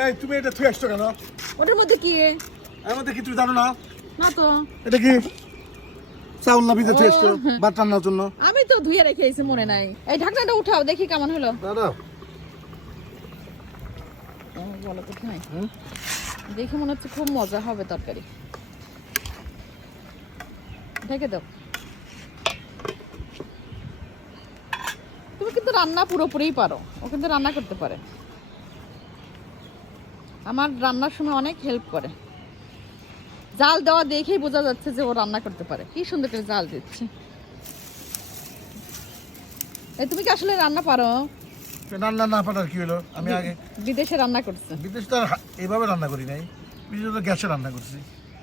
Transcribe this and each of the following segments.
এই তুমি এটা থুই আসছো কেন? ওটার মধ্যে কি? এর মধ্যে কি তুমি জানো না? না তো। এটা কি চাউল না ভিজে থুই আসছো ভাত রান্নার জন্য? আমি তো ধুয়ে রেখে এসেছি, মনে নাই। এই ঢাকনাটা উঠাও দেখি কেমন হলো। দাদা বলো তো ভাই, দেখে মনে হচ্ছে খুব মজা হবে তরকারি। ঢেকে দাও। তুমি কিন্তু রান্না পুরোপুরি পারো, ও কিন্তু রান্না করতে পারে। আমার রান্নার সময় অনেক হেল্প করে। জাল দেওয়া দেখেই বোঝা যাচ্ছে যে ও রান্না করতে পারে। কি সুন্দর করে জাল দিচ্ছে। এই তুমি কি আসলে রান্না পারো? রান্না না পারার কি হলো? আমি আগে বিদেশে রান্না করছে। বিদেশে তো আর এইভাবে রান্না করি নাই, বিদেশে তো গ্যাসে রান্না করছি।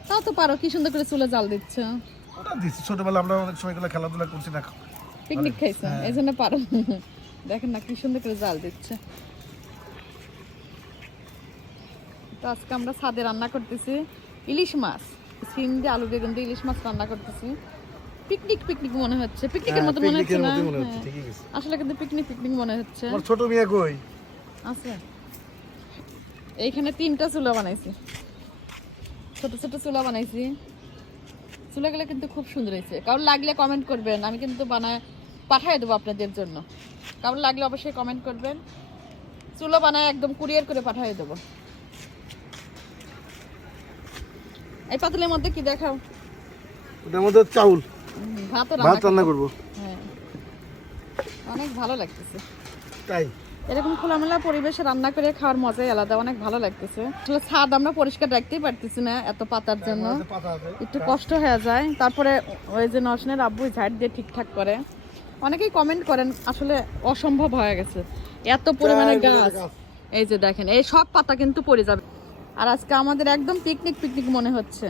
তাও তো পারো, কি সুন্দর করে চুলে জাল দিচ্ছ। ওটা দিচ্ছি ছোটবেলা আমরা অনেক সময় গুলো খেলাধুলা করছি না, পিকনিক খাইছো, হ্যাঁ। এই জন্য পারো। দেখেন না কি সুন্দর করে জাল দিচ্ছে। তো আজকে আমরা ছাদে রান্না করতেছি ইলিশ মাছ, সিম দিয়ে আলু বেগুন দিয়ে ইলিশ মাছ রান্না করতেছি। পিকনিক পিকনিক মনে হচ্ছে, পিকনিকের মতো মনে হচ্ছে না? হ্যাঁ। আসলে কিন্তু পিকনিক পিকনিক মনে হচ্ছে। আমার ছোট মেয়ে কই আছে? এইখানে 3টা চুলা বানাইছি, ছোট ছোট চুলা বানাইছি। চুলাগুলো কিন্তু খুব সুন্দর হয়েছে। কারণ লাগলে কমেন্ট করবেন, আমি কিন্তু বানায় পাঠিয়ে দেবো আপনাদের জন্য। কারণ লাগলে অবশ্যই কমেন্ট করবেন, চুলা বানায় একদম কুরিয়ার করে পাঠিয়ে দেবো। এই পাতিলের মধ্যে কি দেখাও? ওটার মধ্যে চাউল ভাত রান্না করবো। হ্যাঁ, অনেক ভালো লাগতেছে। তাই এরকম খোলামেলা পরিবেশে রান্না করে খাওয়ার মজাই আলাদা, অনেক ভালো লাগতেছে। আসলে ছাদ আমরা পরিষ্কার রাখতেই পারতেছি না এত পাতার জন্য, একটু কষ্ট হয়ে যায়। তারপরে ওই যে নসনের আব্বু ঝাড় দিয়ে ঠিকঠাক করে। অনেকেই কমেন্ট করেন, আসলে অসম্ভব হয়ে গেছে এত পরিমাণে গাছ। এই যে দেখেন, এই সব পাতা কিন্তু পড়ে যাবে। আর আজকে আমাদের একদম পিকনিক পিকনিক মনে হচ্ছে।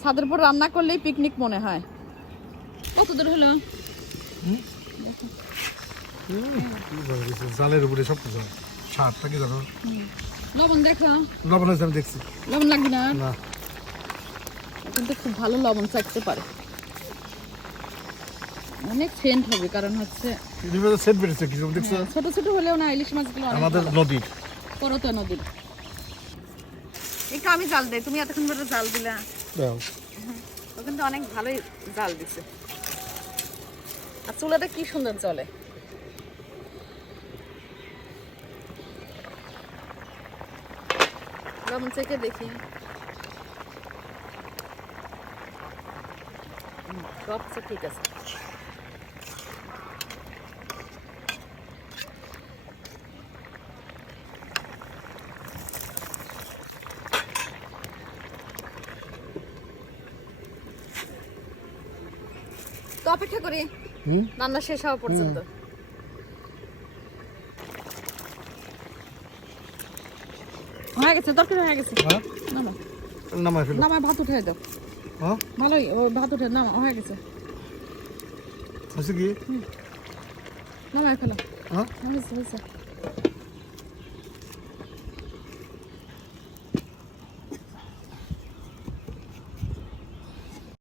ছাদের উপর রান্না করলেই পিকনিক মনে হয়। কত দূর হলো? জালের উপরে সব কিছু স্বাদ থাকে জানো। লবণ দেখো। লবণ হয়েছে আমি দেখছি। লবণ লাগবে না? না কিন্তু খুব ভালো লবণ চাইতে পারে, অনেক সেন্ট হবে। কারণ হচ্ছে সেট বেড়েছে কিছু দেখছো? ছোট ছোট হলেও না, ইলিশ মাছগুলো আমাদের নদীর করতো নদীর। একটু আমি জাল দেই, তুমি এতক্ষণ ধরে জাল দিলা। ও কিন্তু অনেক ভালোই জাল দিছে। আর চুলাটা কি সুন্দর চলে। লবণ চেখে দেখি। সবচেয়ে ঠিক আছে। তো অপেক্ষা করি রান্না শেষ হওয়া পর্যন্ত। হয়ে গেছে, তরকারি হয়ে গেছে। নামাই ভাত উঠে দাও। ভালোই, ও ভাত উঠে নামা হয়ে গেছে। কি নামাই ফেলো। হয়েছে।